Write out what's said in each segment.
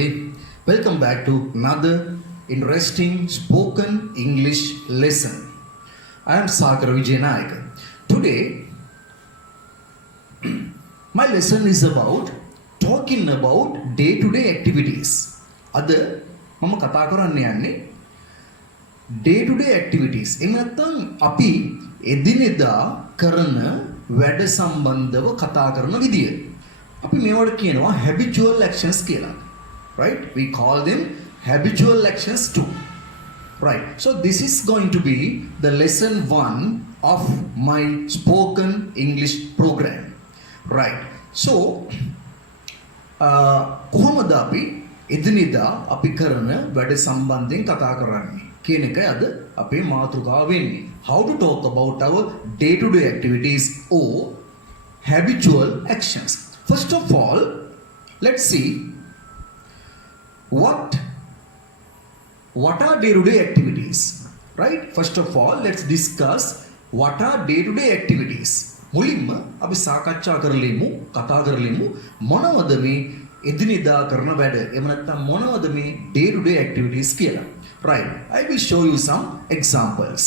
everybody. Welcome back to another interesting spoken English lesson. I am Sagara Wijenayake. Today, my lesson is about talking about day-to-day activities. Ada mama කතා කරන්න යන්නේ day-to-day activities. එහෙම නැත්නම් අපි එදිනෙදා කරන වැඩ සම්බන්ධව කතා කරන විදිය. අපි මේවට කියනවා habitual actions කියලා. Right? We call them habitual actions too. Right. So this is going to be the lesson 1 of my spoken English program. Right. So කොහොමද අපි එදිනෙදා අපි කරන වැඩ සම්බන්ධයෙන් කතා කරන්නේ කියන එකයි අද අපේ මාතෘකාව වෙන්නේ. How to talk about our day-to-day activities or habitual actions. First of all, let's see what are day-to-day activities, right? First of all, let's discuss what are day-to-day activities. මුලින්ම අපි සාකච්ඡා කරලෙමු, කතා කරලෙමු මොනවද මේ එදිනෙදා කරන වැඩ. එහෙම නැත්නම් මොනවද මේ day-to-day activities කියලා. Right. I will show you some examples.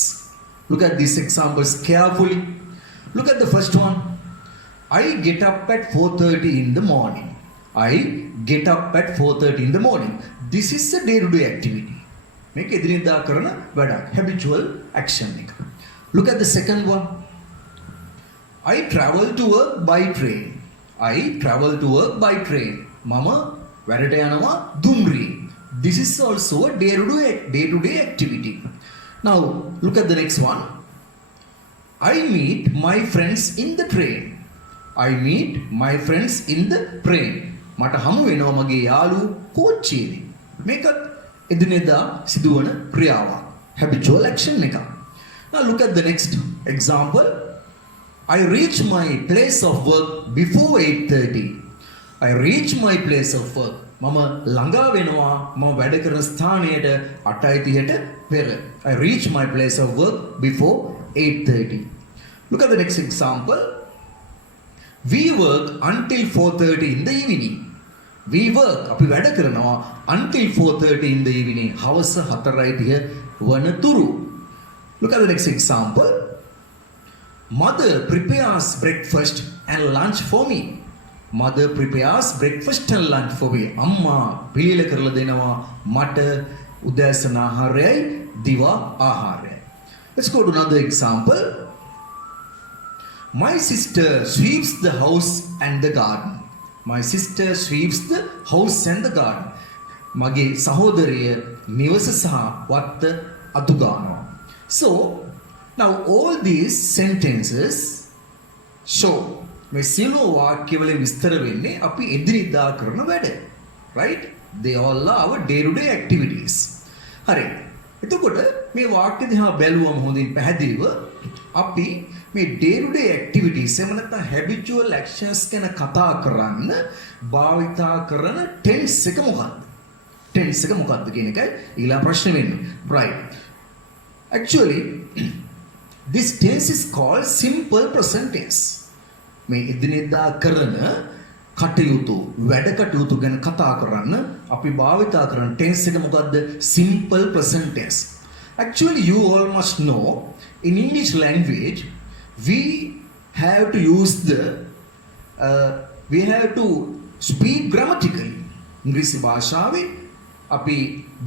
Look at these examples carefully. Look at the first one. I get up at 4:30 in the morning. I get up at 4:30 in the morning. This is a day-to-day activity. Make එදිනෙදා කරන වැඩක්. Habitual action එක. Look at the second one. I travel to work by train. I travel to work by train. Mama වැඩට යනවා දුම්රියෙන්. This is also a day-to-day activity. Now look at the next one. I meet my friends in the train. I meet my friends in the train. මට හමු වෙනවා මගේ යාළුවෝ කෝච්චියේදී. මේක එදිනෙදා සිදුවන ක්‍රියාවක්. Habitual action එක. Now look at the next example. I reach my place of work before 8:30. I reach my place of work. මම ළඟා වෙනවා මම වැඩ කරන ස්ථානයට 8:30ට පෙර. I reach my place of work before 8:30. Look at the next example. We work until 4:30 in the evening. We work අපි වැඩ කරනවා until 4:30 in the evening. හවස 4:30 වනතුරු. Look at the next example. Mother prepares breakfast and lunch for me. Mother prepares breakfast and lunch for me. අම්මා පිළියෙල කරලා දෙනවා මට උදෑසන ආහාරයයි දිවා ආහාරයයි. Let's go to another example. My sister sweeps the house and the garden. My sister sweeps the house and the garden. මගේ සහෝදරිය නිවස සහ වත්ත අතු ගන්නවා. So now all these sentences show මේ සියලු වාක්‍යවලින් විස්තර වෙන්නේ අපි එදිනෙදා කරන වැඩ. Right? They all are our day-to-day activities. හරි. එතකොට මේ වාක්‍ය දිහා බැලුවම හොඳින් පැහැදිලිව අපි මේ day-to-day activities එහෙම නැත්නම් habitual actions ගැන කතා කරන්න භාවිතා කරන tense එක මොකක්ද? tense එක මොකක්ද කියන එකයි ඊළඟ ප්‍රශ්නේ වෙන්නේ. Right. Actually this tense is called simple present tense. මේ එදිනෙදා කරන කටයුතු වැඩ කටයුතු ගැන කතා කරන්න අපි භාවිතා කරන tense එක මොකද්ද? Simple present tense. Actually you all must know in English language we have to use we have to speak grammatically. ඉංග්‍රීසි භාෂාවේ අපි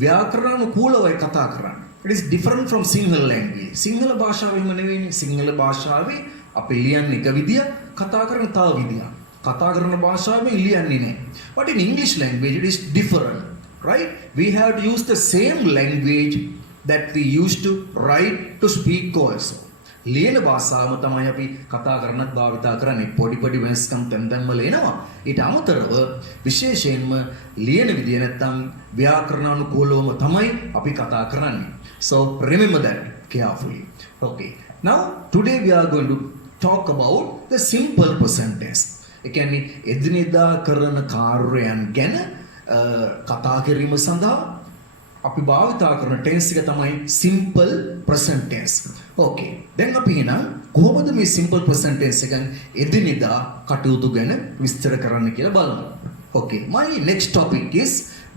ව්‍යාකරණානුකූලව කතා කරන්න. It is different from Sinhala language. Sinhala භාෂාවෙම නෙවෙයිනේ. සිංහල භාෂාවේ අපි ලියන්නේ එක විදියක්, කතා කරන තව විදියක්. කතා කරන භාෂාවෙන් ලියන්නේ නැහැ. But in English language it is different, right? We have to use the same language that we used to write to speak also. ලියන භාෂාවම තමයි අපි කතා කරනත් භාවිතා කරන්නේ. පොඩි වෙනස්කම් තැන් වල එනවා. ඊට අමතරව විශේෂයෙන්ම ලියන විදිය නැත්තම් ව්‍යාකරණානුකූලවම තමයි අපි කතා කරන්නේ. So remember that carefully. Okay. Now today we are going to talk about the simple present tense. ඒ කියන්නේ එදිනෙදා කරන කාර්යයන් ගැන කතා කිරීම සඳහා අපි භාවිතා කරන tense එක තමයි simple present tense. Okay. දැන් අපි එහෙනම් කොහොමද මේ simple present tense එකෙන් එදිනෙදා කටයුතු ගැන විස්තර කරන්න කියලා බලමු. Okay. My next topic is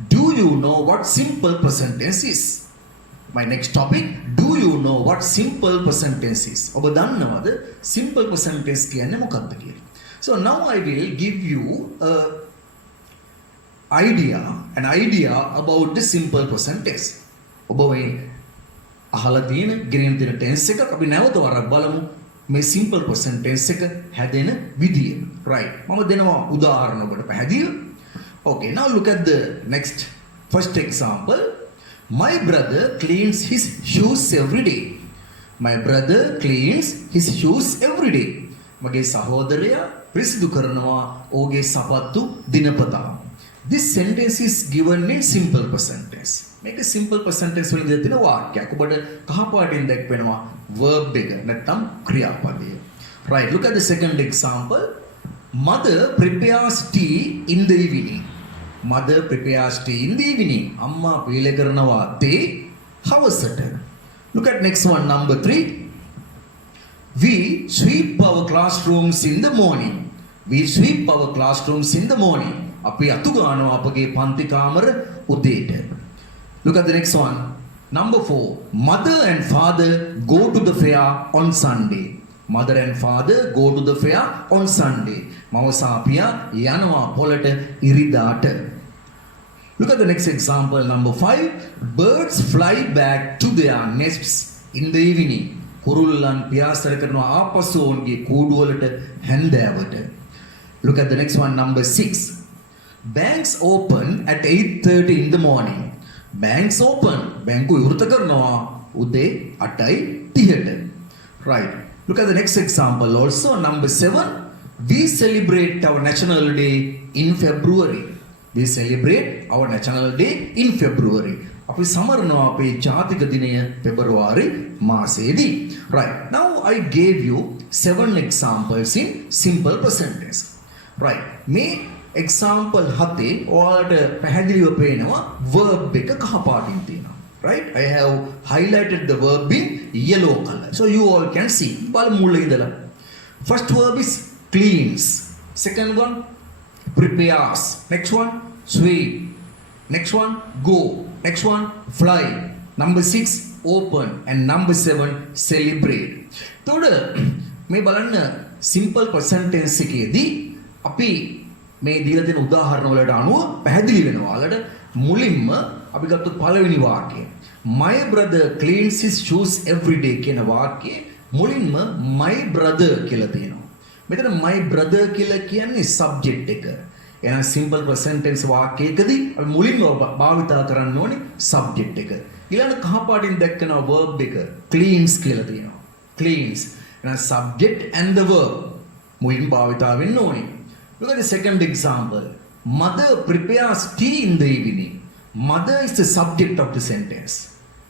Do you know what simple present tense is? My next topic, do you know what simple present tense is? ඔබ දන්නවද simple present tense කියන්නේ මොකක්ද කියලා? So now I will give you an idea about the simple present tense. ඔබ මේ අහලා තියෙන ගෙනියන තියෙන tense එක අපි නැවත වරක් බලමු. මේ simple present tense එක හැදෙන විදිය. Right. මම දෙනවා උදාහරණ ඔබට පැහැදිලිව. Okay, now look at the first example. My brother cleans his shoes every day. My brother cleans his shoes every day. මගේ සහෝදරයා පිරිසිදු කරනවා ඔහුගේ සපත්තු දිනපතා. This sentence is given in simple present tense. මේක simple present tense වලින් දෙන වාක්‍යයක්. ඔබට කහපාටින් දැක්වෙනවා verb එක නැත්නම් ක්‍රියාපදය. Right, look at the second example. Mother prepares tea in the evening. Mother prepares tea in the evening. අම්මා පීල කරනවා තේ හවසට. Look at next one, number 3. We sweep our classrooms in the morning. We sweep our classrooms in the morning. අපි අතු ගන්නවා අපගේ පන්ති කාමර උදේට. Look at the next one. Number 4. Mother and father go to the fair on Sunday. Mother and father go to the fair on Sunday. මව සහ පියා යනවා පොළට ඉරිදාට. Look at the next example, number 5. Birds fly back to their nests in the evening. කුරුල්ලන් පියාසර කරනවා ආපසු ඔවුන්ගේ කූඩු වලට හැන්දෑවට. Look at the next one, number 6. Banks open at 8:30 in the morning. Banks open. බැංකු විවෘත කරනවා උදේ 8:30ට. Right. Look at the next example also, number 7. We celebrate our national day in February. We celebrate our national day in February. අපි සමරනවා අපේ ජාතික දිනය පෙබරවාරි මාසයේදී. Right. Now I gave you 7 examples in simple present tense. Right. මේ example 7 ඔයාලට පැහැදිලිව පේනවා verb එක කහපාටින් තියෙනවා. Right. I have highlighted the verb in yellow color. So you all can see. බලමු මුල ඉඳලා. First verb is cleans. Second one, prepares. Next one, sweep. Next one, go. Next one, fly. Number 6, open. And number 7, celebrate. එතකොට මේ බලන්න simple present tense එකේදී අපි මේ දීලා දෙන උදාහරණ වලට අනුව පැහැදිලි වෙනවා. වලට මුලින්ම අපි ගත්ත පළවෙනි වාක්‍යය. My brother cleans his shoes every day කියන වාක්‍යයේ මුලින්ම my brother කියලා තියෙනවා. මෙතන my brother කියලා කියන්නේ subject එක. එහෙනම් simple present tense වාක්‍යයකදී අපි මුලින්ම භාවිතා කරන්න ඕනේ subject එක. ඊළඟ කහපාටින් දැක්කන verb එක cleans කියලා තියෙනවා. Cleans. එහෙනම් subject and the verb මුලින් භාවිතා වෙන්න ඕනේ. Look at the second example. Mother prepares tea in the evening. Mother is the subject of the sentence.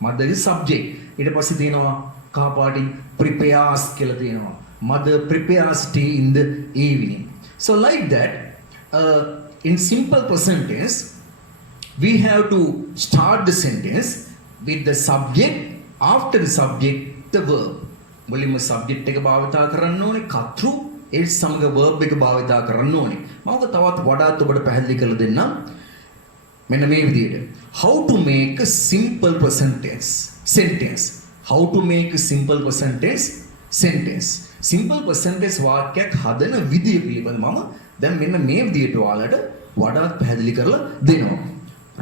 Mother is subject. ඊට පස්සේ තියෙනවා කහපාටින් prepares කියලා තියෙනවා. Mother prepares tea in the evening. So like that, in simple present tense, we have to start the sentence with the subject, after the subject, the verb. මුලින්ම subject එක භාවිතා කරන්න ඕනේ, කර්තෘ ඒ සමග verb එක භාවිතා කරන්න ඕනේ. මම ඔබ තවත් වඩාත් ඔබට පැහැදිලි කරලා දෙන්නම්. මෙන්න මේ විදිහට. How to make a simple present tense sentence. How to make a simple present tense sentence. Simple present tense වාක්‍යයක් හදන විදිය පිළිබඳව මම දැන් මෙන්න මේ විදියට ඔයාලට වඩාත් පැහැදිලි කරලා දෙනවා.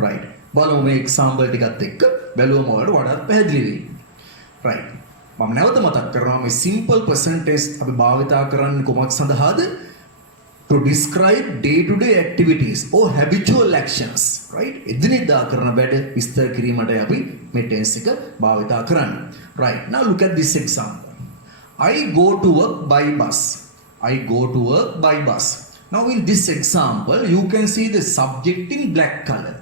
Right. බලමු මේ example ටිකත් එක්ක බැලුවම ඔයාලට වඩාත් පැහැදිලි වෙයි. Right. මම නැවත මතක් කරනවා මේ simple present tense අපි භාවිතා කරන්නේ කොමක් සඳහාද? To describe day to day activities or habitual actions. Right. එදිනෙදා කරන වැඩ විස්තර කිරීමටයි අපි මේ tense එක භාවිතා කරන්නේ. Right. Now look at this example. I go to work by bus. I go to work by bus. Now in this example, you can see the subject in black color.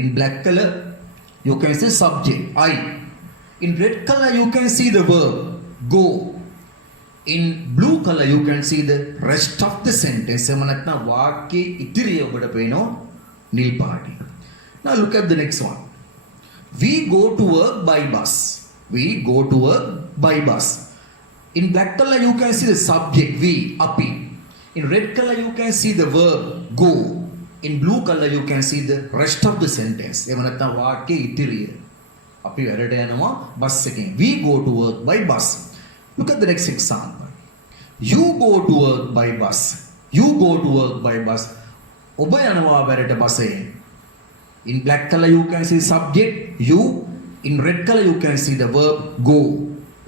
In black color, you can see subject, I. In red color, you can see the verb, go. In blue color, you can see the rest of the sentence. එමනත්නම් වාක්‍යයේ ඉතිරිය ඔබට පේනවා නිල් පාටින්. Now look at the next one. We go to work by bus. We go to work by bus. In black color you can see the subject we, api. In red color you can see the verb go. in blue color you can see the rest of the sentence. එහෙම නැත්නම් වාක්‍යයේ ඉතිරිය. අපි වැඩට යනවා bus එකෙන්. We go to work by bus. Look at the next example. You go to work by bus. You go to work by bus. ඔබ යනවා වැඩට බසයෙන්. In black color you can see subject you. In red color you can see the verb go.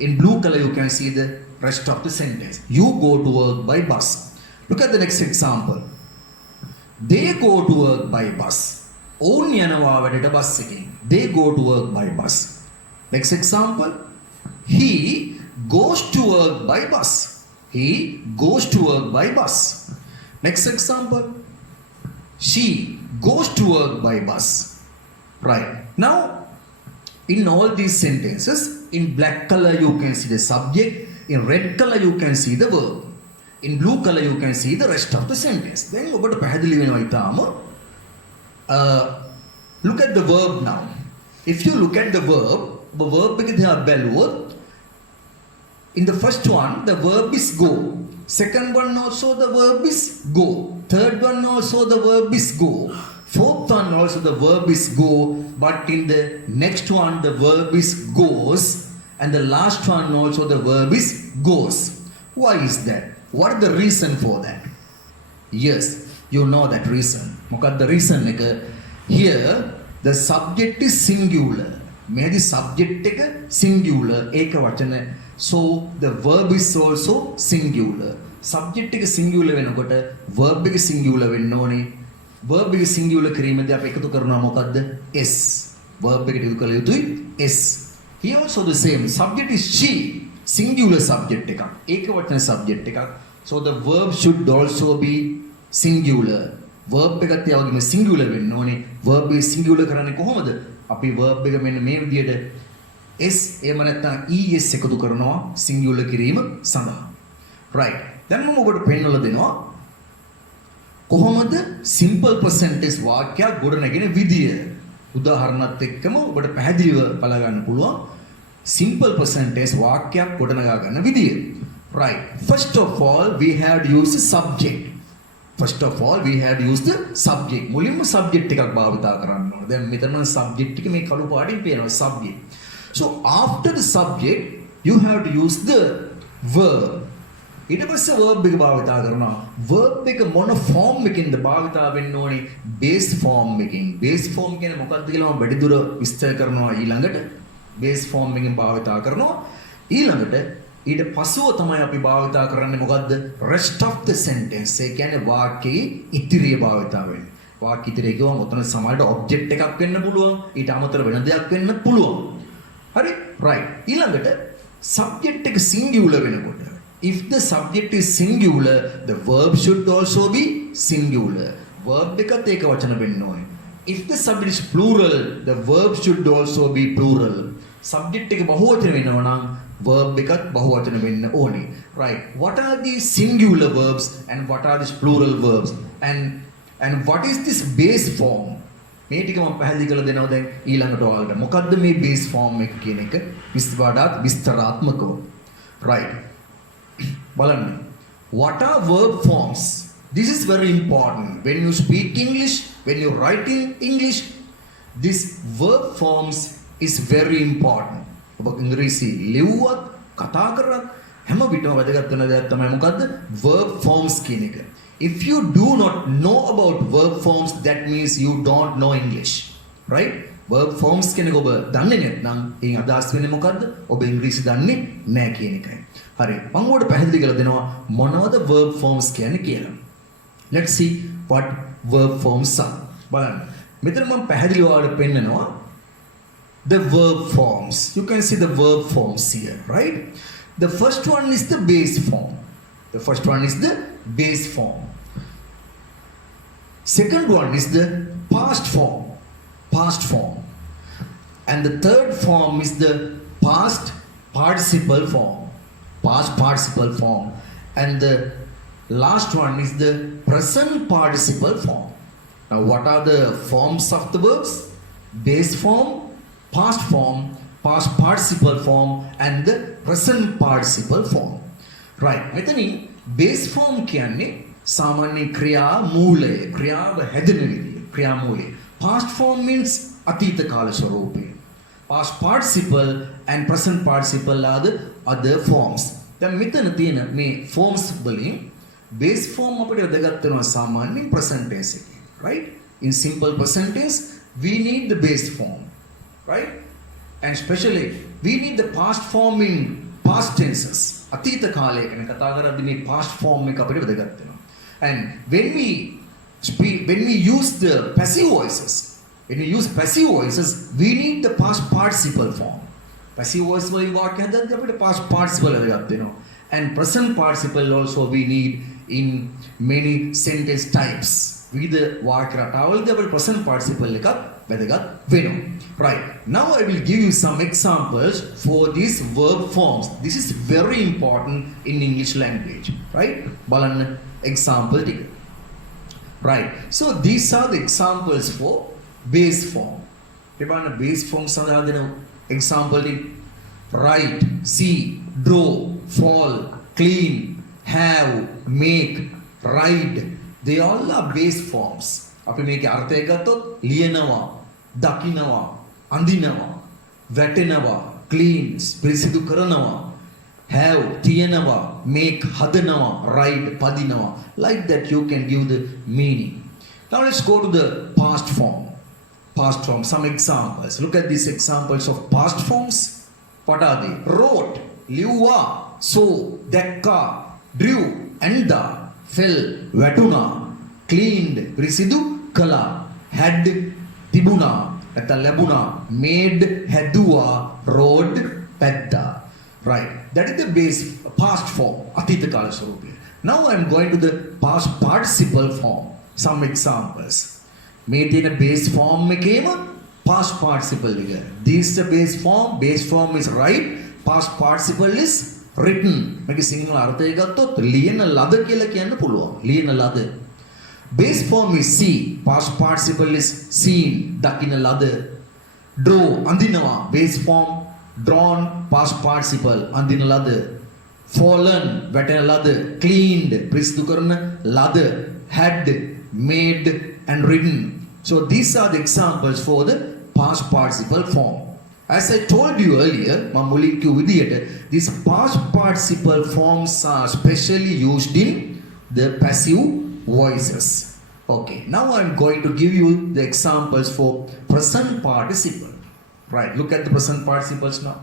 In blue color you can see the rest of the sentence. You go to work by bus. Look at the next example. They go to work by bus. ඔවුන් යනවා වැඩට bus එකෙන්. They go to work by bus. Next example. He goes to work by bus. He goes to work by bus. Next example. She goes to work by bus. Right. Now, in all these sentences, in black color you can see the subject. In red color you can see the verb. In blue color you can see the rest of the sentence. Then ඔබට පැහැදිලි වෙනවා ඊටාම. Look at the verb now. If you look at the verb එක දිහා බැලුවොත්, in the first one the verb is go. Second one also the verb is go. Third one also the verb is go. Fourth one also the verb is go. But in the next one the verb is goes. And the last one also the verb is goes. Why is that? What is the reason for that? Yes, you know that reason. මොකක්ද reason එක? Here the subject is singular. මෙහි subject එක singular ඒක වචන. So the verb is also singular. Subject එක singular වෙනකොට verb එක singular වෙන්න ඕනේ. Verb එක singular කිරීමේදී අපි එකතු කරනවා මොකද්ද? S. Verb එකට එකතු කළ යුතුයි S. Here also the same. Subject is she. Singular subject එකක්. ඒකවචන subject එකක්. So the verb should also be singular. Verb එකත් ඒ වගේම singular වෙන්න ඕනේ. Verb එක singular කරන්නේ කොහොමද? අපි verb එක මෙන්න මේ විදිහට S එහෙම නැත්නම් ES එකතු කරනවා singular කිරීම සඳහා. Right. දැන් මම ඔබට පෙන්නලා දෙනවා කොහොමද simple percentage වාක්‍යයක් ගොඩනගෙන විදිය. උදාහරණත් එක්කම ඔබට පැහැදිලිව බලා ගන්න පුළුවන් simple percentage වාක්‍යයක් ගොඩනගා ගන්න විදිය. Right. First of all, we had used the subject. First of all, we had used the subject. මුලින්ම subject එකක් භාවිතා කරන්න ඕනේ. දැන් මෙතන subject එක මේ කළු පාටින් පේනවා subject. So after the subject, you have to use the verb. ඊට පස්සේ verb එක භාවිතා කරනවා. verb එක මොන form එකකින්ද භාවිතා වෙන්න ඕනේ? base form එකකින්. base form කියන්නේ මොකක්ද කියලා මම වැඩිදුර විස්තර කරනවා ඊළඟට. base form එකකින් භාවිතා කරනවා. ඊළඟට ඊට පසුව තමයි අපි භාවිතා කරන්නේ මොකද්ද? rest of the sentence. ඒ කියන්නේ වාක්‍යයේ ඉතිරිය භාවිතා වෙන්නේ. වාක්‍ය ඉතිරිය කියවම උතන සමහරට object එකක් වෙන්න පුළුවන්. ඊට අමතර වෙන දෙයක් වෙන්න පුළුවන්. හරි? right. ඊළඟට subject එක singular වෙනකොට if the subject is singular, the verb should also be singular. Verb එකත් ඒක වචන වෙන්න ඕනේ. If the subject is plural, the verb should also be plural. Subject එක බහුවචන වෙනවා නම් verb එකත් බහුවචන වෙන්න ඕනේ. Right. What are these singular verbs and what are these plural verbs? And what is this base form? මේ ටික මම පැහැදිලි කරලා දෙනවා දැන් ඊළඟට ඔයාලට. මොකද්ද මේ base form එක කියන එක වඩාත් විස්තරාත්මකව. Right. බලන්න. What are verb forms? This is very important. When you speak English, when you write in English, this verb forms is very important. ඔබ ඉංග්‍රීසි ලිව්වත් කතා කරත් හැම විටම වැදගත් වෙන දෙයක් තමයි මොකද්ද? verb forms කියන එක. If you do not know about verb forms, that means you don't know English. Right? verb forms කියන එක ඔබ දන්නේ නැත්නම් එයින් අදහස් වෙන්නේ මොකද්ද? ඔබ ඉංග්‍රීසි දන්නේ නැහැ කියන එකයි. හරි. මම ඔයාලට පැහැදිලි කරලා දෙනවා මොනවද verb forms කියන්නේ කියලා. Let's see what verb forms are. බලන්න. මෙතන මම පැහැදිලිව ඔයාලට පෙන්නනවා the verb forms. You can see the verb forms here, right? The first one is the base form. The first one is the base form. Second one is the past form. Past form. And the third form is the past participle form. Past participle form. And the last one is the present participle form. Now what are the forms of the verbs? Base form, past form, past participle form and the present participle form. Right. මෙතනින් base form කියන්නේ සාමාන්‍ය ක්‍රියා මූලය ක්‍රියාව හැදෙන විදිය ක්‍රියා මූලය. Past form means අතීත කාල ස්වරූපය. Past participle and present participle are the other forms. දැන් මෙතන තියෙන මේ forms වලින් base form අපිට වැදගත් වෙනවා සාමාන්‍යයෙන් present tense එකේ. Right? In simple present tense we need the base form. Right? And especially we need the past form in past tenses. අතීත කාලය ගැන කතා කරද්දී මේ past form එක අපිට වැදගත් වෙනවා. And when we use the passive voices, we need the past participle form. Passive voice වලින් වාක්‍ය හදද්දී අපිට past participle වැදගත් වෙනවා. And present participle also we need in many sentence types. විවිධ වාක්‍ය රටාවලදී අපිට present participle එකක් වැදගත් වෙනවා. Right. Now I will give you some examples for these verb forms. This is very important in English language. Right? බලන්න example ටික. Right. So these are the examples for base form. එබැවින් base form සඳහා දෙන example ටික. Write, see, draw, fall, clean, have, make, ride. They all are base forms. අපි මේකේ අර්ථය ගත්තොත් ලියනවා, දකිනවා, අඳිනවා, වැටෙනවා, cleans, පිරිසිදු කරනවා, have, තියනවා, make, හදනවා, ride, පදිනවා. Like that you can give the meaning. Now let's go to the past form. Past form, some examples. Look at these examples of past forms. What are they? Wrote, ලිව්වා, saw, දැක්කා, drew, ඇන්දා, fell, වැටුණා, cleaned, පිරිසිදු කළා, had, තිබුණා, නැත්නම් ලැබුණා, made, හැදුවා, rode, පැද්දා. Right. That is the base past form, අතීත කාල ස්වරූපය. Now I am going to the past participle form. Some examples. මේ තියෙන base form එකේම past participle එක. This is the base form. Base form is right. Past participle is written. මේකේ සිංහල අර්ථය ගත්තොත් ලියන ලද කියලා කියන්න පුළුවන්. ලියන ලද. Base form is see. Past participle is seen. දකින ලද. Draw. අඳිනවා. Base form drawn. Past participle. අඳින ලද. Fallen. වැටෙන ලද. Cleaned. පිරිසිදු කරන ලද. Had. Made and written. So these are the examples for the past participle form. As I told you earlier, මම කිව්ව විදියට these past participle forms are specially used in the passive voices. Okay, now I am going to give you the examples for present participle. Right, look at the present participles now.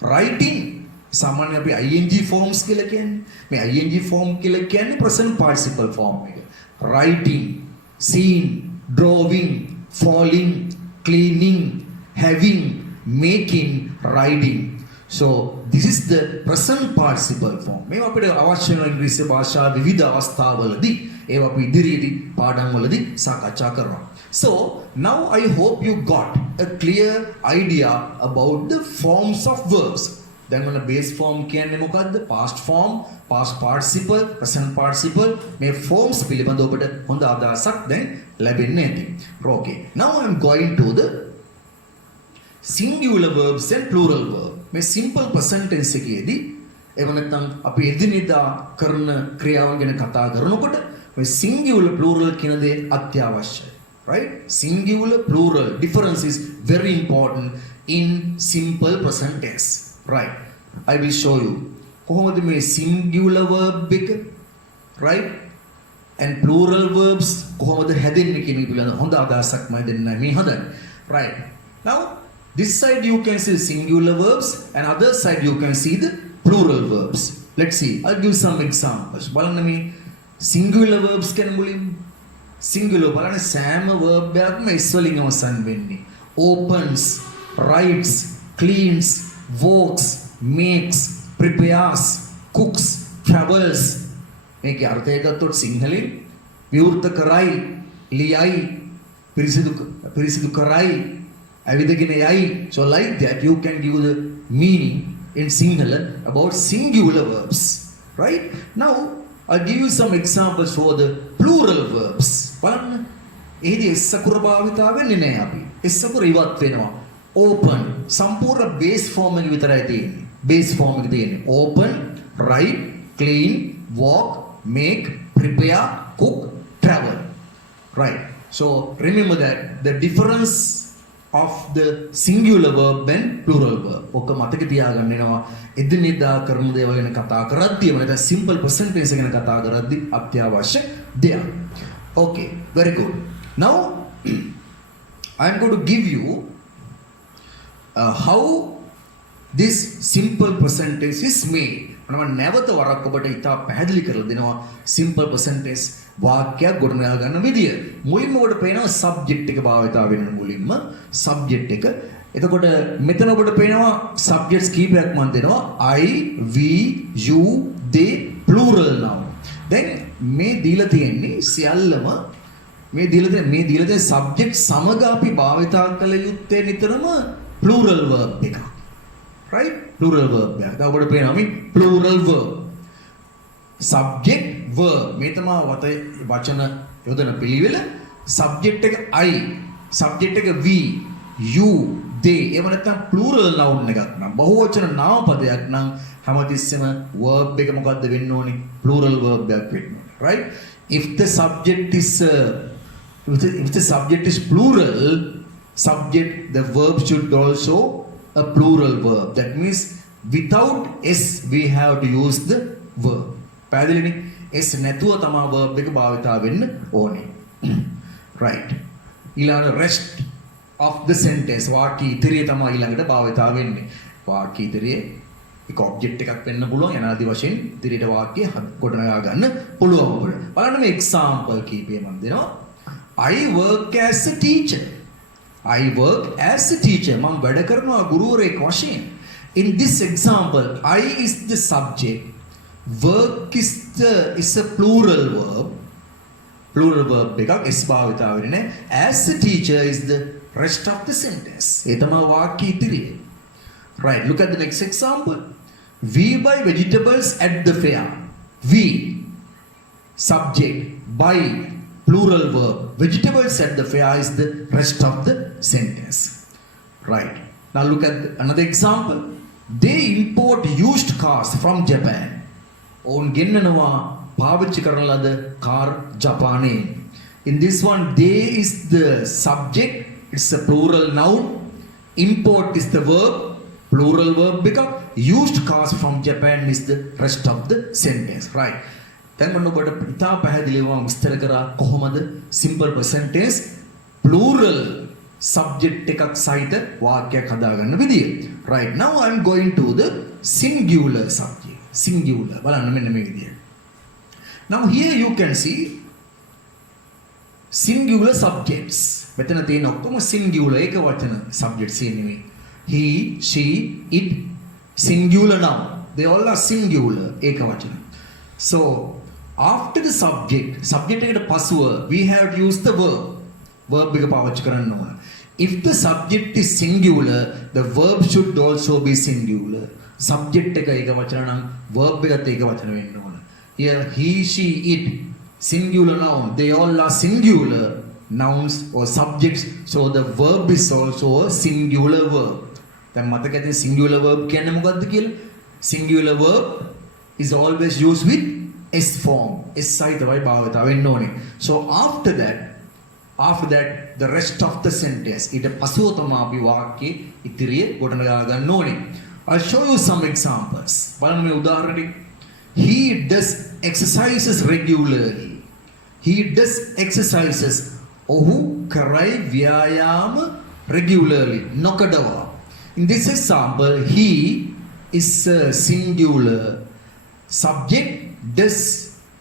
Writing, සාමාන්‍ය අපි ing forms කියලා කියන්නේ. මේ ing form කියලා කියන්නේ present participle form එක. Writing, seeing, drawing, falling, cleaning, having, making, riding. So this is the present participle form. මේවා අපිට අවශ්‍ය වෙන ඉංග්‍රීසි භාෂා විවිධ අවස්ථාවලදී ඒවා අපි ඉදිරියේදී පාඩම් වලදී සාකච්ඡා කරනවා. So now I hope you got a clear idea about the forms of verbs. දැන් මොන base form කියන්නේ මොකද්ද? Past form, past participle, present participle. මේ forms පිළිබඳව ඔබට හොඳ අදහසක් දැන් ලැබෙන්නේ ඇති. Okay. Now I am going to the singular verbs and plural verb. මේ simple present tense එකේදී එහෙම නැත්නම් අපි එදිනෙදා කරන ක්‍රියාවන් ගැන කතා කරනකොට මේ singular plural කියන දේ අත්‍යවශ්‍යයි. Right? Singular plural difference is very important in simple present tense. Right. I will show you. කොහොමද මේ singular verb එක right and plural verbs කොහොමද හැදෙන්නේ කියන එක පිළිබඳ හොඳ අදහසක් මම දෙන්නයි මේ හදන්නේ. Right. Now this side you can see singular verbs and other side you can see the plural verbs. Let's see. I'll give some examples. බලන්න මේ singular verbs කියන මුලින් singular බලන්න සෑම verb එකක්ම s වලින් අවසන් වෙන්නේ. Opens, writes, cleans, walks, makes, prepares, cooks, travels. මේකේ අර්ථය ගත්තොත් සිංහලෙන් විවෘත කරයි, ලියයි, පිරිසිදු කරයි, ඇවිදගෙන යයි. So like that you can give the meaning in Sinhala about singular verbs. Right? Now I'll give you some examples for the plural verbs. බලන්න. එහිදී s අකුර භාවිතා වෙන්නේ නැහැ අපි. s අකුර ඉවත් වෙනවා. Open සම්පූර්ණ base form එක විතරයි තියෙන්නේ. Base form එක තියෙන්නේ. Open, write, clean, walk, make, prepare, cook, travel. Right. So remember that the difference of the singular verb and plural verb. ඔක මතක තියාගන්න වෙනවා. එදිනෙදා කරන දේවල් ගැන කතා කරද්දී එහෙම නැත්නම් simple present tense ගැන කතා කරද්දී අත්‍යවශ්‍ය දෙයක්. Okay, very good. Now I am going to give you how this simple present tense is made. මම නැවත වරක් ඔබට ඉතා පැහැදිලි කරලා දෙනවා simple present tense වාක්‍යයක් ගොඩනගා ගන්න විදිය. මුලින්ම ඔබට පේනවා subject එක භාවිතා වෙන මුලින්ම subject එක. එතකොට මෙතන ඔබට පේනවා subjects කීපයක් මම දෙනවා. I, we, you, they plural noun. දැන් මේ දීලා තියෙන්නේ සියල්ලම මේ දීලා තියෙන subject සමග අපි භාවිතා කළ යුත්තේ නිතරම plural verb එකක්. Right? Plural verb එකක්. දැන් ඔබට පේනවා මේ plural verb. Subject verb මේ තමයි වචන යොදන පිළිවෙල. subject එක I, subject එක we, you, they. එහෙම නැත්නම් plural noun එකක් නම් බහුවචන නාම පදයක් නම් හැමතිස්සෙම verb එක මොකද්ද වෙන්න ඕනේ? plural verb එකක් වෙන්න ඕනේ. Right? If the subject is plural subject, the verb should also a plural verb. That means without s we have to use the verb. පැහැදිලිනේ? s නැතුව තමයි verb එක භාවිතා වෙන්න ඕනේ. Right. ඊළඟ rest of the sentence වාක්‍ය ඉදිරියේ තමයි ඊළඟට භාවිතා වෙන්නේ. වාක්‍ය ඉදිරියේ එක object එකක් වෙන්න පුළුවන්. යනාදී වශයෙන් ඉදිරියට වාක්‍ය ගොඩනගා ගන්න පුළුවන් ඔබට. බලන්න මේ example කීපය මම දෙනවා. I work as a teacher. I work as a teacher. මම වැඩ කරනවා ගුරුවරයෙක් වශයෙන්. In this example, I is the subject. Work is a plural verb. Plural verb එකක් s භාවිතා වෙන්නේ නැහැ. As a teacher is the rest of the sentence. ඒ තමයි වාක්‍ය ඉදිරියේ. Right. Look at the next example. We buy vegetables at the fair. We subject buy plural verb. Vegetables at the fair is the rest of the sentence. Right. Now look at another example. They import used cars from Japan. ඔවුන් ගෙන්නනවා පාවිච්චි කරන ලද car ජපානයේ. In this one, they is the subject. It's a plural noun. Import is the verb. Plural verb become used cars from Japan is the rest of the sentence. Right. දැන් මම ඔබට ඉතා පැහැදිලිව විස්තර කරා කොහොමද simple present tense plural subject එකක් සහිත වාක්‍යයක් හදාගන්න විදිය. Right. Now I am going to the singular subject. Singular. බලන්න මෙන්න මේ විදිය. Now here you can see singular subjects. මෙතන තියෙන ඔක්කොම singular ඒක වචන subjects නෙමෙයි. He, she, it singular noun. They all are singular ඒක වචන. So after the subject එකට පසුව we have to use the verb. Verb එක පාවිච්චි කරන්න ඕන. If the subject is singular, the verb should also be singular. Subject එක ඒක වචන නම් verb එකත් ඒක වචන වෙන්න ඕන. Here he, she, it singular noun. They all are singular nouns or subjects. So the verb is also a singular verb. දැන් මතකද singular verb කියන්නේ මොකක්ද කියලා? Singular verb is always used with s form. s සහිතවයි භාවිතා වෙන්න ඕනේ. So after that the rest of the sentence ඊට පසුව තමයි අපි වාක්‍ය ඉදිරියේ ගොඩනගා ගන්න ඕනේ. I'll show you some examples. බලන්න මේ උදාහරණෙ. He does exercises regularly. He does exercises. ඔහු කරයි ව්‍යායාම regularly. නොකඩවා. In this example, he is a singular subject. Does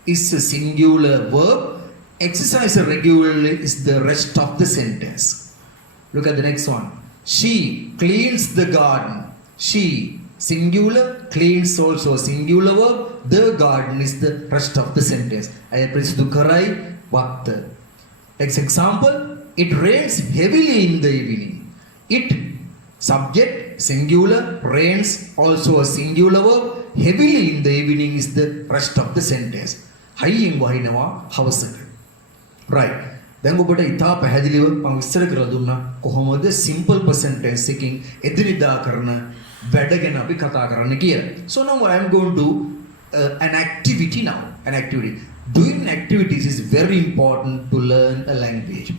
is a singular verb. Exercise regularly is the rest of the sentence. Look at the next one. She cleans the garden. She singular, cleans also singular verb. The garden is the rest of the sentence. I ප්‍රසිදු කරයි වත්ත. Next example. It rains heavily in the evening. It subject singular, rains also a singular verb. Heavily in the evening is the rest of the sentence. හයියෙන් වහිනවා හවසට. Right. දැන් ඔබට ඉතා පැහැදිලිව මම විස්තර කරලා දුන්නා කොහොමද simple present tense එකකින් එදිනෙදා කරන වැඩ ගැන අපි කතා කරන්න කියලා. So now I am going to an activity now. an activity. Doing activities is very important to learn a language.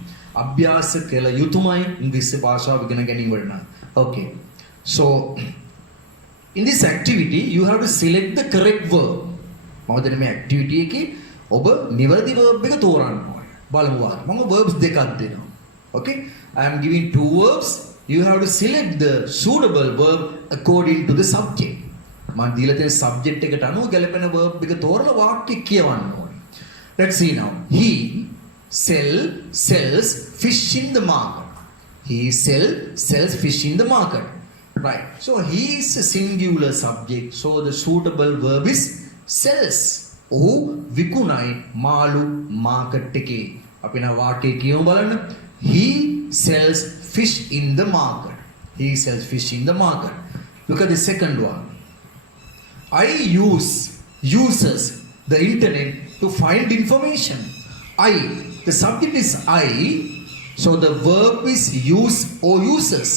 අභ්‍යාස කළ යුතුමයි ඉංග්‍රීසි භාෂාව ඉගෙන ගැනීමට නම්. Okay. So in this activity you have to select the correct verb. මොකද මේ activity එකේ ඔබ නිවැරදි verb එක තෝරන්න ඕනේ. බලමු ආ. මම verbs දෙකක් දෙනවා. Okay? I am giving two verbs. You have to select the suitable verb according to the subject. මම දීලා තියෙන subject එකට අනුව ගැලපෙන verb එක තෝරලා වාක්‍ය කියවන්න ඕනේ. Let's see now. He sells fish in the market. He sells fish in the market. Right. So he is a singular subject. So the suitable verb is sells. ඔහු විකුණයි මාළු මාකට් එකේ. අපි නා වාක්‍යය කියමු බලන්න. He sells fish in the market. He sells fish in the market. Look at the second one. I uses the internet to find information. The subject is I, so the verb is use or uses.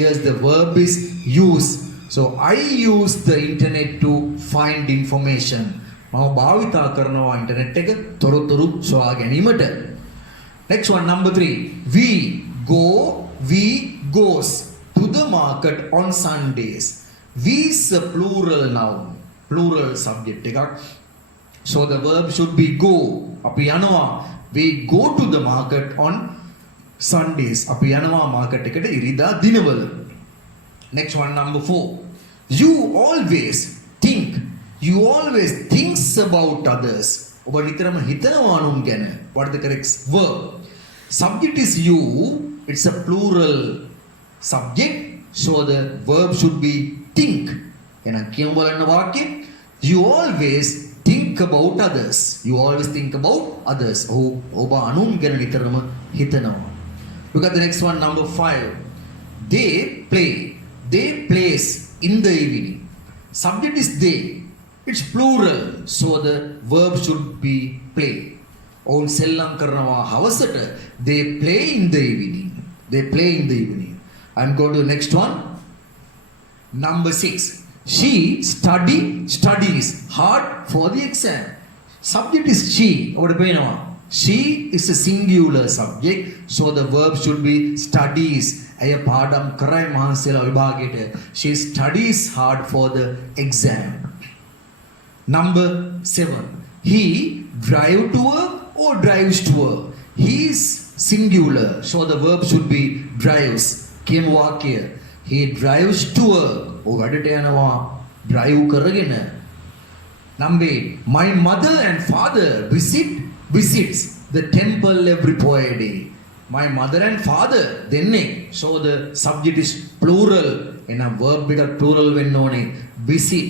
Yes, the verb is use. So I use the internet to find information. මම භාවිතා කරනවා internet එක තොරතුරු සොයා ගැනීමට. Next one, number 3. We goes to the market on Sundays. We is a plural noun, plural subject එකක්. So the verb should be go. අපි යනවා. We go to the market on Sundays. අපි යනවා market එකට ඉරිදා දිනවල. Next one, number 4. You always thinks about others. ඔබ නිතරම හිතනවා අනුන් ගැන. What is the correct verb? Subject is you. It's a plural subject. So the verb should be think. එහෙනම් කියමු බලන්න වාක්‍ය. You always think about others. You always think about others. ඔබ අනුන් ගැන නිතරම හිතනවා. Look at the next one, number 5. They plays in the evening. Subject is they. It's plural. So the verb should be play. ඔවුන් සෙල්ලම් කරනවා හවසට. They play in the evening. They play in the evening. I'm going to the next one. Number 6. She studies hard for the exam. Subject is she. ඔබට පේනවා. She is a singular subject. So the verb should be studies. ඇය පාඩම් කරයි මහන්සියලා විභාගයට. She studies hard for the exam. Number 7. He drive to work or drives to work. He is singular. So the verb should be drives. කියමු වාක්‍යය. He drives to work. වැඩට යනවා drive කරගෙන. Number 8. My mother and father visits the temple every Friday. My mother and father දෙන්නේ. So the subject is plural. එහෙනම් verb එක plural වෙන්න ඕනේ. Visit.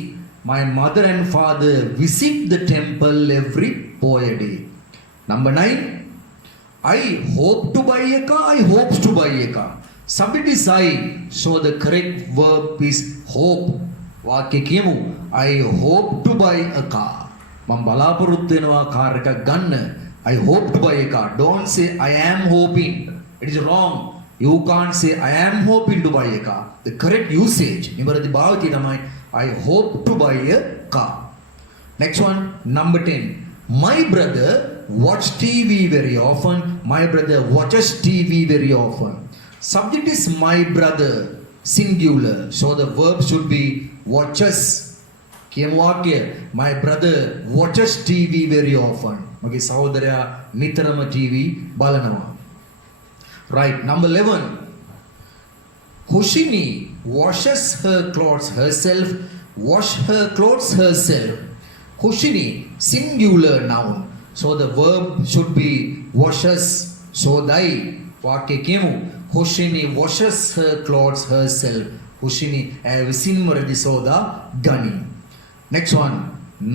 My mother and father visit the temple every Friday. Number 9. I hope to buy a car. I hopes to buy a car. Subject is I. So the correct verb is hope. වාක්‍ය කියමු. I hope to buy a car. මම බලාපොරොත්තු වෙනවා car එකක් ගන්න. I hope to buy a car. Don't say I am hoping. It is wrong. You can't say I am hoping to buy a car. The correct usage. නිවැරදි භාවිතය තමයි I hope to buy a car. Next one, number 10. My brother watch TV very often. My brother watches TV very often. Subject is my brother, singular. So the verb should be watches. කියමු වාක්‍ය. My brother watches TV very often. මගේ සහෝදරයා නිතරම TV බලනවා. Right, number 11. Hushini washes her clothes herself. Wash her clothes herself. Hushini, singular noun. So the verb should be washes. So thy වාක්‍ය කියමු. Hushini washes her clothes herself. Hushini විසින්ම රෙදි සෝදා ගනී. Next one,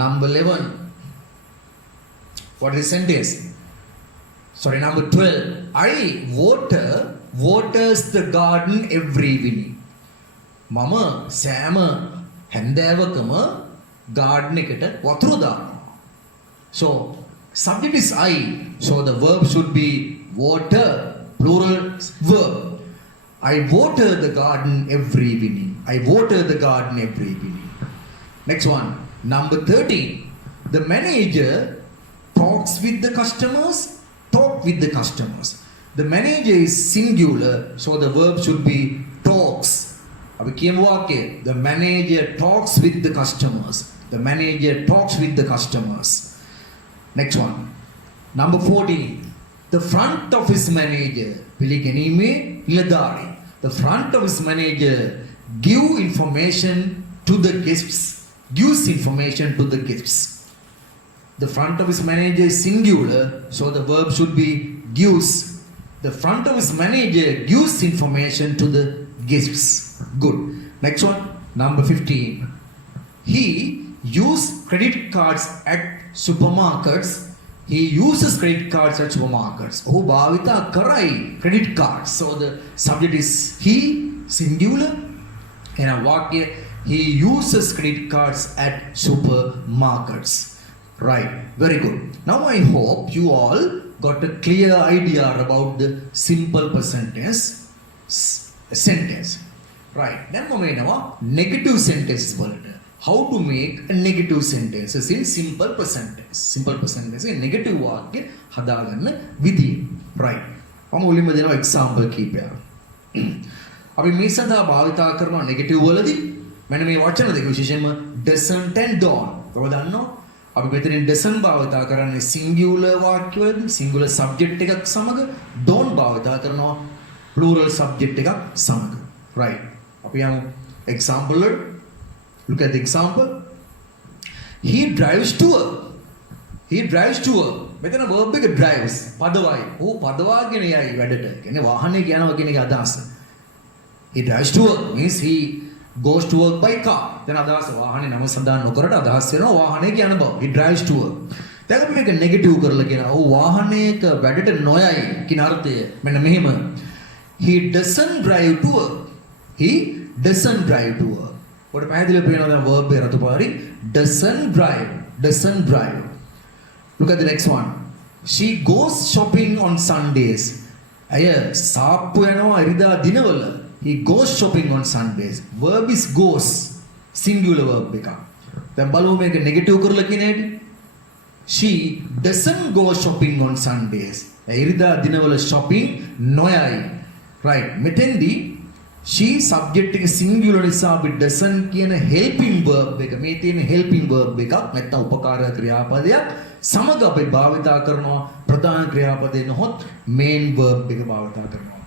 number 11. What is the sentence? Sorry, number 12. I waters the garden every evening. මම සෑම හැන්දෑවකම garden එකට වතුර දානවා. So subject is I. So the verb should be water, plural verb. I water the garden every evening. I water the garden every evening. Next one, number 13. The manager talks with the customers, talk with the customers. The manager is singular, so the verb should be talks. අපි කියමු වාක්‍යය. The manager talks with the customers. The manager talks with the customers. Next one. Number 14. The front office manager. පිළිගැනීමේ නිලධාරී. The front office manager give information to the guests. Gives information to the guests. The front office manager is singular, so the verb should be gives. The front office manager gives information to the guests. Good. Next one, number 15. He uses credit cards at supermarkets. He uses credit cards at supermarkets. Oh, bhavita karai credit cards. So the subject is he, singular. And a vakya, he uses credit cards at supermarkets. Right, very good. Now I hope you all got a clear idea about the simple present tense sentence. Right, then we know negative sentences. How to make a negative sentences in simple present tense. Simple present tense in negative වාක්‍ය හදාගන්න විදිය. Right. මම මුලින්ම දෙනවා example කීපයක්. අපි මේ සඳහා භාවිතා කරන negative වලදී මෙන්න මේ වචන දෙක විශේෂයෙන්ම doesn't and don't. ඔබ දන්නවා අපි මෙතනින් doesn't භාවිතා කරන්නේ singular වාක්‍යවලදී singular subject එකක් සමග don't භාවිතා කරනවා plural subject එකක් සමග. Right. අපි යමු example වල. Look at the example. He drives to work. He drives to work. මෙතන verb එක drives පදවයි. ඕ පදවාගෙන යයි වැඩට. කියන්නේ වාහනේ යනවා කියන එක අදහස. He drives to work means he goes to work by car. දැන් අදහස වාහනේ නම සඳහන් නොකරට අදහස් වෙනවා වාහනේ යන බව. He drives to work. දැන් අපි මේක නෙගටිව් කරලා කියනවා. ඕ වාහනයක වැඩට නොයයි කියන අර්ථය. මෙන්න මෙහෙම. He doesn't drive to work. He doesn't drive to work. ඔකට පැහැදිලිව පේනවා දැන් verb එක රතුපාරි doesn't drive. Doesn't drive. Look at the next one. She goes shopping on Sundays. අය සාප්පු යනවා ඉරිදා දිනවල. He goes shopping on Sundays. Verb is goes. Singular verb එක. දැන් බලමු මේක නෙගටිව් කරලා කියන හැටි. She doesn't go shopping on Sundays. ඉරිදා දිනවල shopping නොයයි. Right. මෙතෙන්දී she subject එක singular නිසා අපි doesn't කියන helping verb එක මේ තියෙන helping verb එකක් නැත්නම් උපකාරක ක්‍රියාපදයක් සමග අපි භාවිතා කරනවා ප්‍රධාන ක්‍රියාපදේ නොහොත් main verb එක භාවිතා කරනවා.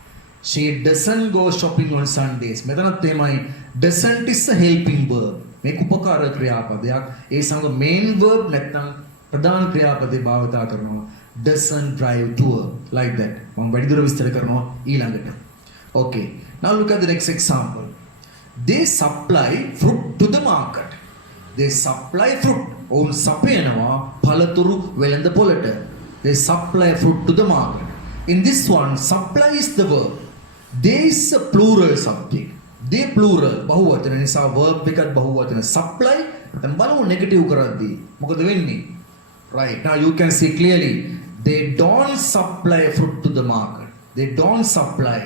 She doesn't go shopping on Sundays. මෙතනත් එමයයි doesn't is a helping verb. මේක උපකාරක ක්‍රියාපදයක්. ඒ සමග main verb නැත්නම් ප්‍රධාන ක්‍රියාපදේ භාවිතා කරනවා. Doesn't drive to work like that. මම වැඩිදුර විස්තර කරනවා ඊළඟට. Okay. Now look at the next example. They supply fruit to the market. They supply fruit. ඔවුන් සපයනවා පළතුරු වෙළඳ පොළට. They supply fruit to the market. In this one, supply is the verb. There is a plural subject. They plural. බහුවචන නිසා verb එකත් බහුවචන. Supply දැන් බලමු negative කරද්දී මොකද වෙන්නේ? Right. Now you can see clearly. They don't supply fruit to the market. They don't supply.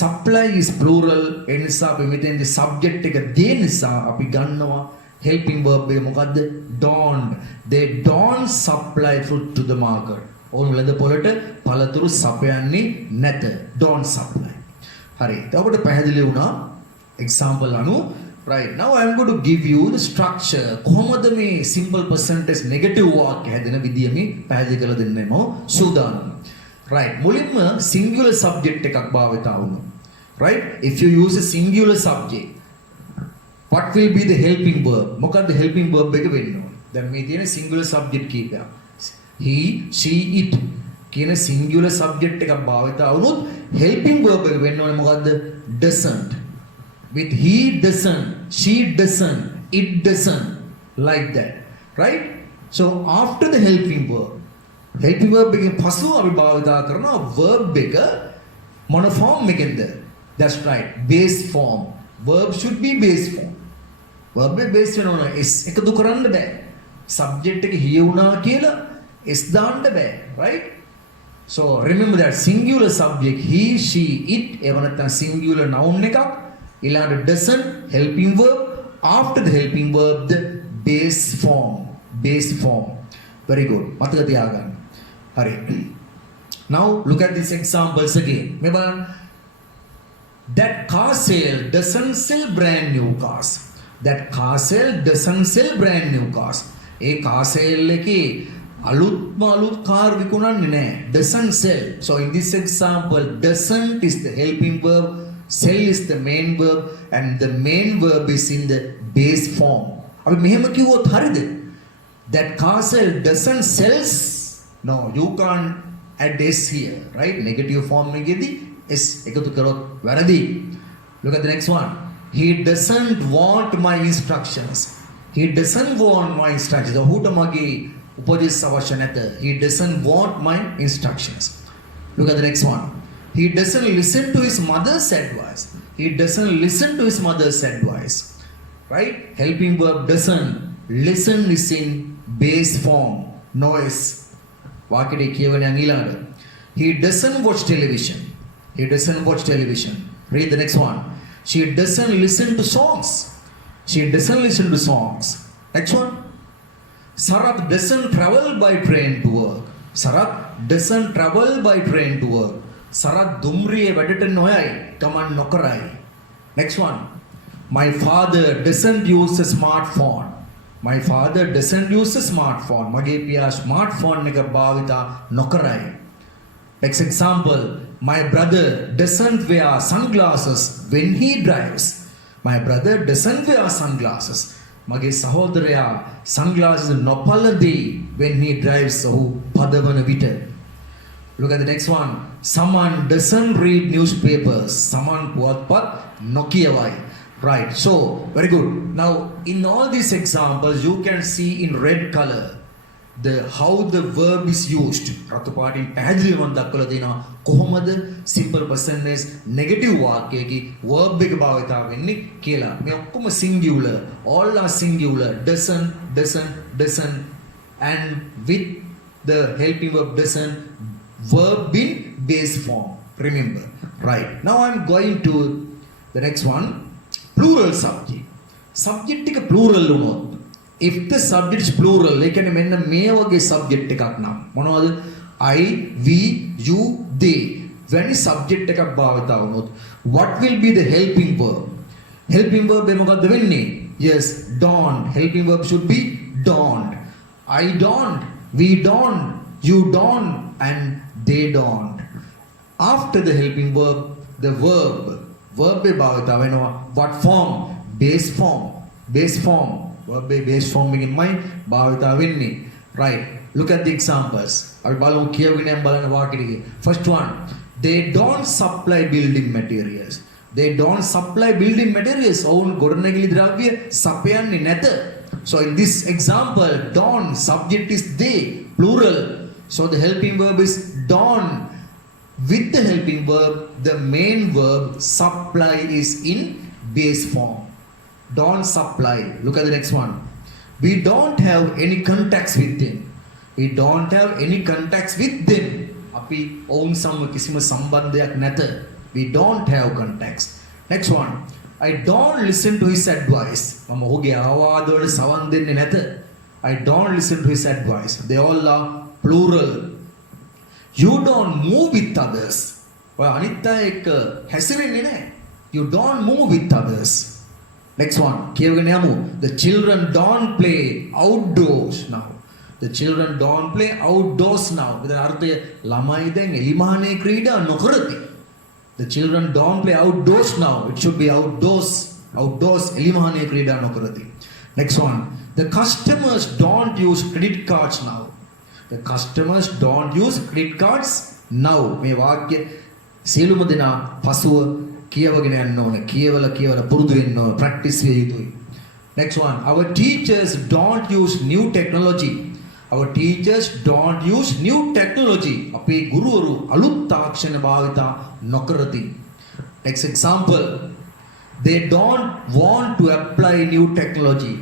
Supply is plural. ඒ නිසා අපි මෙතෙන්දී subject එක දේ නිසා අපි ගන්නවා helping verb එක මොකද්ද? Don't. They don't supply fruit to the market. ඔවුන් වෙළඳ පොළට පළතුරු සපයන්නේ නැත. Don't supply. හරි. එතකොට පැහැදිලි වුණා example අනුව. Right. Now I am going to give you the structure. කොහොමද මේ simple percentage negative වාක්‍ය හැදෙන විදිය මේ පැහැදිලි කරලා දෙන්නෙම සූදානම්. Right. මුලින්ම singular subject එකක් භාවිතා වුණා. Right? If you use a singular subject, what will be the helping verb? මොකක්ද helping verb එක වෙන්නේ? දැන් මේ තියෙන singular subject කීපයක්. He, she, it කියන singular subject එකක් භාවිතා වුණොත් helping verb එක වෙන්න ඕනේ මොකද්ද? Doesn't. With he doesn't, she doesn't, it doesn't, like that. Right? So after the helping verb එකෙන් පසු අපි භාවිතා කරනවා verb එක මොන form එකෙන්ද? That's right, base form. Verb should be base form. Verb එක base වෙනවා නම් s එකතු කරන්න බෑ. Subject එක he වුණා කියලා s දාන්න බෑ. Right? So remember that singular subject he, she, it එව නැත්නම් singular noun එකක් ඊළඟට doesn't helping verb after the helping verb the base form. Very good. මතක තියාගන්න. හරි. Now look at these examples again. මේ බලන්න. That car sale doesn't sell brand new cars. That car sale doesn't sell brand new cars. A car sale එකේ අලුත් car විකුණන්නේ නැහැ. Doesn't sell. So in this example, doesn't is the helping verb, sell is the main verb, and the main verb is in the base form. අපි මෙහෙම කිව්වොත් හරිද? That car sale doesn't sells. No, you can't add s here, right? Negative form එකේදී s එකතු කරොත් වැරදි. Look at the next one. He doesn't want my instructions. He doesn't want my instructions. ඔහුට මගේ උපදෙස් අවශ්‍ය නැත. He doesn't want my instructions. Look at the next one. He doesn't listen to his mother's advice. He doesn't listen to his mother's advice. Right? Helping verb doesn't. Listen is in base form. No s. වාක්‍යයේ කියවන ඊළඟ. He doesn't watch television. He doesn't watch television. Read the next one. She doesn't listen to songs. She doesn't listen to songs. Next one. Sarath doesn't travel by train to work. Sarath doesn't travel by train to work. Sarath dumriye වැඩට නොයයි. ගමන් නොකරයි. Next one. My father doesn't use a smartphone. My father doesn't use a smartphone. මගේ පියා smartphone එක භාවිතා නොකරයි. Next example. My brother doesn't wear sunglasses when he drives. My brother doesn't wear sunglasses. මගේ සහෝදරයා sunglasses නොපලදී when he drives. ඔහු පදවන විට. Look at the next one. Someone doesn't read newspapers. Someone පුවත්පත් නොකියවයි. Right. So, very good. Now, in all these examples, you can see in red color how the verb is used. රතු පාටින් පැහැදිලිවම දක්වලා දෙනවා කොහොමද simple present tense negative වාක්‍යයකී verb එක භාවිතා වෙන්නේ කියලා. මේ ඔක්කොම singular, all are singular. Doesn't and with the helping verb doesn't, verb in base form. Remember. Right. Now I'm going to the next one. Plural subject. Subject එක plural වුණොත් if the subject is plural, ඒ කියන්නේ මෙන්න මේ වගේ subject එකක් නම් මොනවද? I, we, you, they. වැනි subject එකක් භාවිතා වුණොත් what will be the helping verb? Helping verb එක මොකද්ද වෙන්නේ? Yes, don't. Helping verb should be don't. I don't, we don't, you don't, and they don't. After the helping verb, the verb එක භාවිතා වෙනවා what form? Base form. Verb base form එකෙන්මයි භාවිතා වෙන්නේ. Right. Look at the examples. අපි බලමු කියවගෙන බලන වාක්‍ය ටික. First one. They don't supply building materials. They don't supply building materials. ඔවුන් ගොඩනැගිලි ද්‍රව්‍ය සපයන්නේ නැත. So in this example, don't, subject is they, plural. So the helping verb is don't. With the helping verb, the main verb supply is in base form. Don't supply. Look at the next one. We don't have any contacts with them. We don't have any contacts with them. අපි ඔවුන් සමග කිසිම සම්බන්ධයක් නැත. We don't have contacts. Next one. I don't listen to his advice. මම ඔහුගේ ආවාද වලට සවන් දෙන්නේ නැත. I don't listen to his advice. They all are plural. You don't move with others. ඔය අනිත් අය එක්ක හැසිරෙන්නේ නැහැ. You don't move with others. Next one. කියවගෙන යමු. The children don't play outdoors now. The children don't play outdoors now. මෙතන අර්ථය ළමයි දැන් එලිමහනේ ක්‍රීඩා නොකරති. The children don't play outdoors now. It should be outdoors. Outdoors එලිමහනේ ක්‍රීඩා නොකරති. Next one. The customers don't use credit cards now. The customers don't use credit cards now. මේ වාක්‍ය සියලුම දෙනා පසුව කියවගෙන යන්න ඕනේ. කියවලා පුරුදු වෙන්න ඕනේ. ප්‍රැක්ටිස් විය යුතුයි. Next one. Our teachers don't use new technology. Our teachers don't use new technology. අපේ ගුරුවරු අලුත් තාක්ෂණ භාවිතා නොකරති. Next example. They don't want to apply new technology.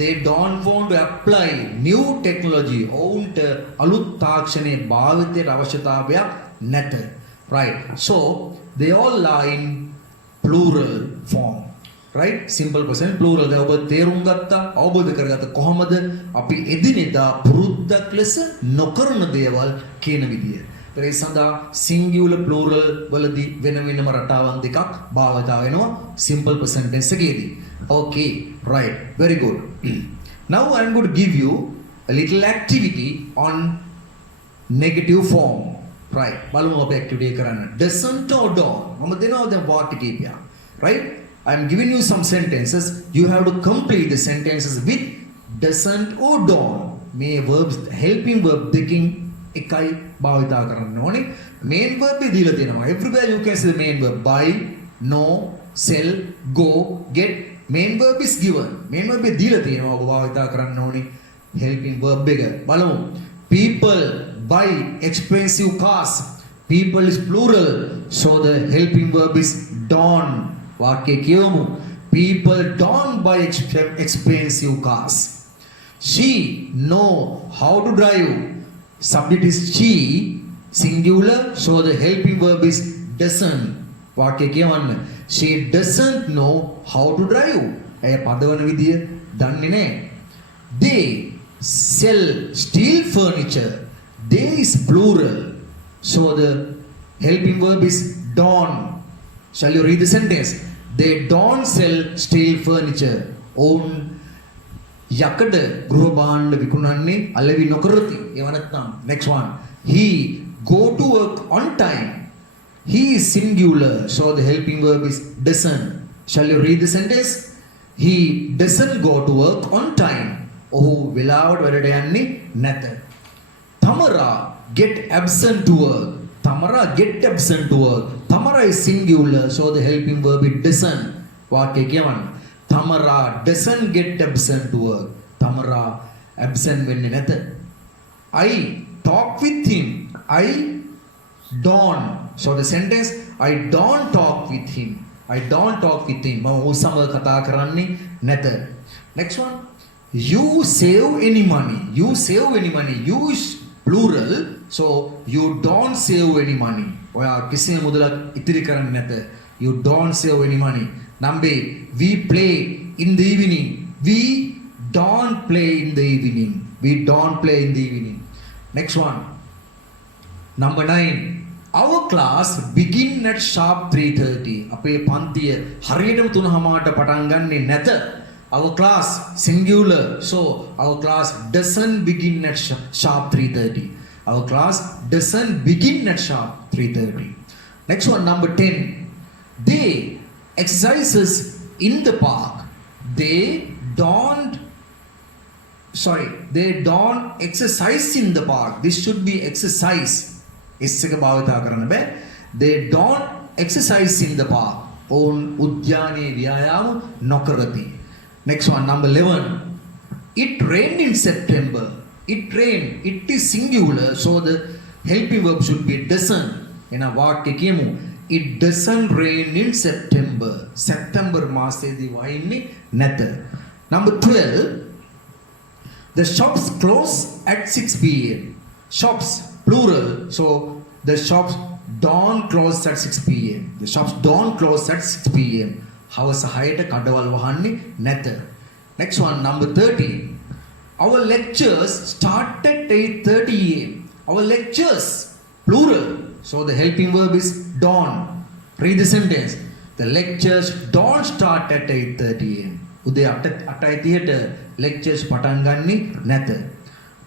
They don't want to apply new technology. ඔවුන්ට අලුත් තාක්ෂණයේ භාවිතයට අවශ්‍යතාවයක් නැත. Right. So they all are in plural form. right? Simple present plural දැන් ඔබ තේරුම් ගත්තා අවබෝධ කරගත්ත කොහොමද අපි එදිනෙදා පුරුද්දක් ලෙස නොකරන දේවල් කියන විදිය. ඒ සඳහා singular plural වලදී වෙන වෙනම රටාවන් දෙකක් භාවිත වෙනවා simple present tense එකේදී. Okay, right. Very good. Now I am going to give you a little activity on negative form. Right. බලමු අපි activity එක කරන්න. Doesn't or don't. මම දෙනවා දැන් වාක්‍ය කීපයක්. Right? I am giving you some sentences. You have to complete the sentences with doesn't or don't. මේ verbs helping verb දෙකින් එකයි භාවිත කරන්න ඕනේ. main verb එක දීලා තියෙනවා. Everywhere you can see the main verb. Buy, know, sell, go, get. Main verb is given. Main verb එක දීලා තියෙනවා. ඔබ භාවිත කරන්න ඕනේ. helping verb එක. බලමු. People buy expensive cars. People is plural. So the helping verb is don't. වාක්‍ය කියවමු. People don't buy expensive cars. She know how to drive. Subject is she, singular, so the helping verb is doesn't. වාක්‍ය කියවන්න. She doesn't know how to drive. ඇය පදවන විදිය දන්නේ නැහැ. They sell steel furniture. They is plural, so the helping verb is don't. Shall you read the sentence? They don't sell steel furniture. ඔවුන් යකඩ ගෘහ භාණ්ඩ විකුණන්නේ අලෙවි නොකරති. ඒව නැත්නම් next one. He go to work on time. He is singular, so the helping verb is doesn't. Shall you read the sentence? He doesn't go to work on time. ඔහු වෙලාවට වැඩට යන්නේ නැත. Tamara get absent to work. Tamara get absent to work. Tamara is singular, so the helping verb is doesn't. වාක්‍ය කියවන්න. Tamara doesn't get absent to work. Tamara absent වෙන්නේ නැත. I talk with him. I don't. So the sentence I don't talk with him. I don't talk with him. මම ඔහු සමග කතා කරන්නේ නැත. Next one. You save any money. You save any money. You is plural, so you don't save any money. ඔයා කිසිම මුදලක් ඉතිරි කරන්නේ නැත. You don't save any money. Number 8. We play in the evening. We don't play in the evening. We don't play in the evening. Next one. Number 9. Our class begin at sharp 3:30. අපේ පන්තිය හරියටම 3:00ට පටන් ගන්නේ නැත. Our class singular, so our class doesn't begin at sharp 3:30. Our class doesn't begin at sharp 3:30. Next one, number 10. They exercises in the park. They don't exercise in the park. This should be exercise. ඉස්සක භාවිතා කරන්න බෑ. They don't exercise in the park. ඔවුන් උද්‍යානයේ ව්‍යායාම නොකරති. Next one, number 11. It rained in September. It rained. It is singular, so the helping verb should be doesn't. එන වාක්‍ය කියමු. It doesn't rain in September. September මාසයේදී වයින්නේ නැත. Number 12. The shops close at 6 p.m. Shops plural, so the shops don't close at 6 p.m. The shops don't close at 6 p.m. හවස 6ට කඩවල් වහන්නේ නැත. Next one, number 13. Our lectures start at 8:30 a.m. Our lectures plural, so the helping verb is don't. Read the sentence. The lectures don't start at 8:30 a.m. උදේ 8:30ට lectures පටන් ගන්නේ නැත.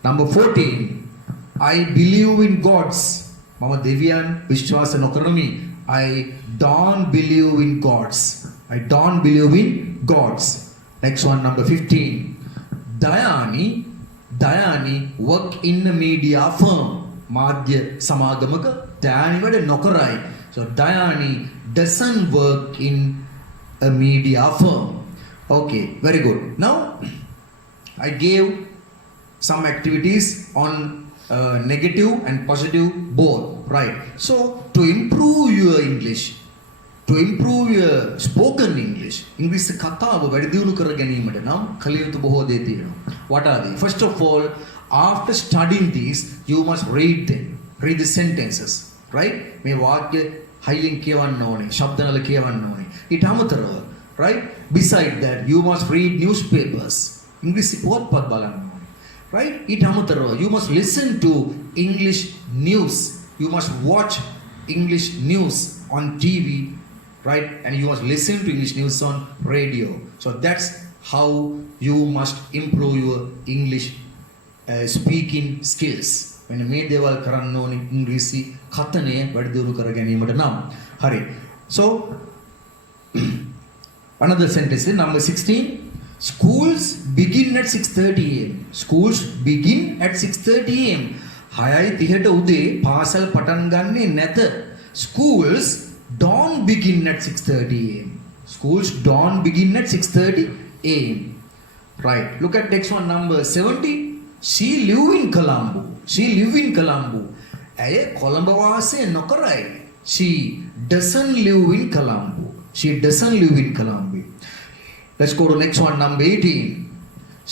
Number 14. I believe in gods. මම දෙවියන් විශ්වාස නොකරමි. I don't believe in gods. I don't believe in gods. Next one, number 15. Dayani work in a media firm. මාධ්‍ය සමාගමක දයානි වැඩ නොකරයි. So Dayani doesn't work in a media firm. Okay, very good. Now I gave some activities on negative and positive both, right? So to improve your English, to improve your spoken English, English කතාව වැඩි දියුණු කර ගැනීමට නම් කල යුතු බොහෝ දේ තියෙනවා. What are they? First of all, after studying these, you must read them. Read the sentences, right? මේ වාක්‍ය හයියෙන් කියවන්න ඕනේ, ශබ්දවල කියවන්න ඕනේ. ඊට අමතරව right? Beside that, you must read newspapers. English පුවත්පත් බලන්න ඕනේ. Right? ඊට අමතරව you must listen to English news. You must watch English news on TV, right? And you must listen to English news on radio. So that's how you must improve your English speaking skills. වෙන මේ දේවල් කරන්න ඕනේ ඉංග්‍රීසි කතනය වැඩි දියුණු කර ගැනීමට නම්. හරි. So another sentence is number 16. Schools begin at 6:30 am. Schools begin at 6:30 am. 6:30ට උදේ පාසල් පටන් ගන්නේ නැත. Schools don't begin at 6:30 am. Schools don't begin at 6:30 am. Right. Look at text one number 70. She live in Colombo. She live in Colombo. ඇය කොළඹ වාසය නොකරයි. She doesn't live in Colombo. She doesn't live in Colombo. Let's go to next one, number 18.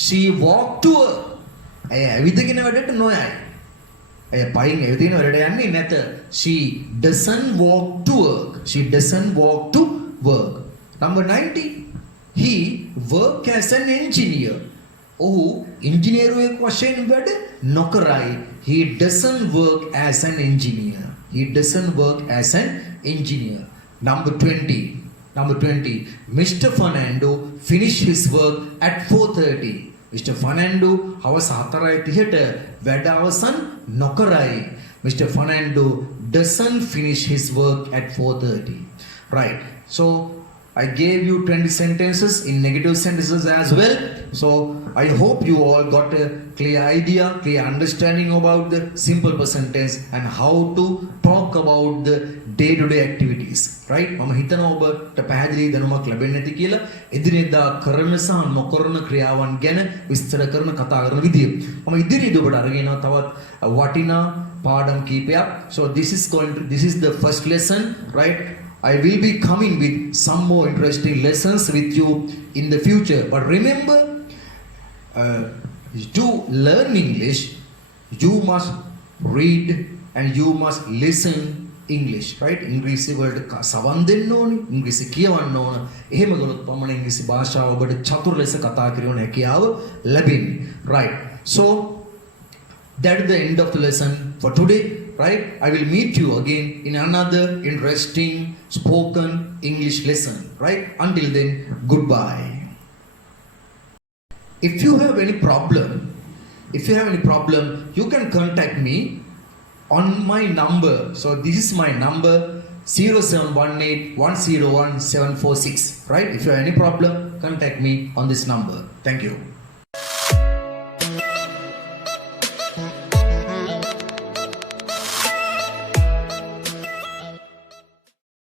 She walked to work. ඇය ඇවිදගෙන වැඩට නොයයි. ඇය පයින් ඇවිදගෙන වැඩට යන්නේ නැත. She doesn't walk to work. She doesn't walk to work. Number 90. He work as an engineer. ඔහු ඉංජිනේරුවෙක් වශයෙන් වැඩ නොකරයි. He doesn't work as an engineer. He doesn't work as an engineer. Number 20. Number 20. Mr. Fernando finished his work at 4:30. Mr. Fernando හවස 4:30ට වැඩ අවසන් නොකරයි. Mr. Fernando doesn't finish his work at 4:30. Right. So I gave you 20 sentences in negative sentences as well. So I hope you all got a clear idea, clear understanding about the simple present tense and how to talk about the day-to-day activities. Right? මම හිතනවා ඔබට පැහැදිලි දැනුමක් ලැබෙන්නේ නැති කියලා. එදිනෙදා කරන සහ නොකරන ක්‍රියාවන් ගැන විස්තර කරන කතා කරන විදිය. මම ඉදිරියේදී ඔබට අරගෙන තවත් වටිනා පාඩම් කීපයක්. So this is the first lesson, right? I will be coming with some more interesting lessons with you in the future. But remember, to learn English, you must read and you must listen English, right? ඉංග්‍රීසි වලට සවන් දෙන්න ඕනේ, ඉංග්‍රීසි කියවන්න ඕන. එහෙම කළොත් පමණ ඉංග්‍රීසි භාෂාව ඔබට චතුර ලෙස කතා කිරීමේ හැකියාව ලැබෙන්නේ. Right. So that is the end of the lesson for today. Right? I will meet you again in another interesting spoken English lesson. Right? Until then, goodbye. If you have any problem, you can contact me on my number. So this is my number 0718101746. Right? If you have any problem, contact me on this number. Thank you.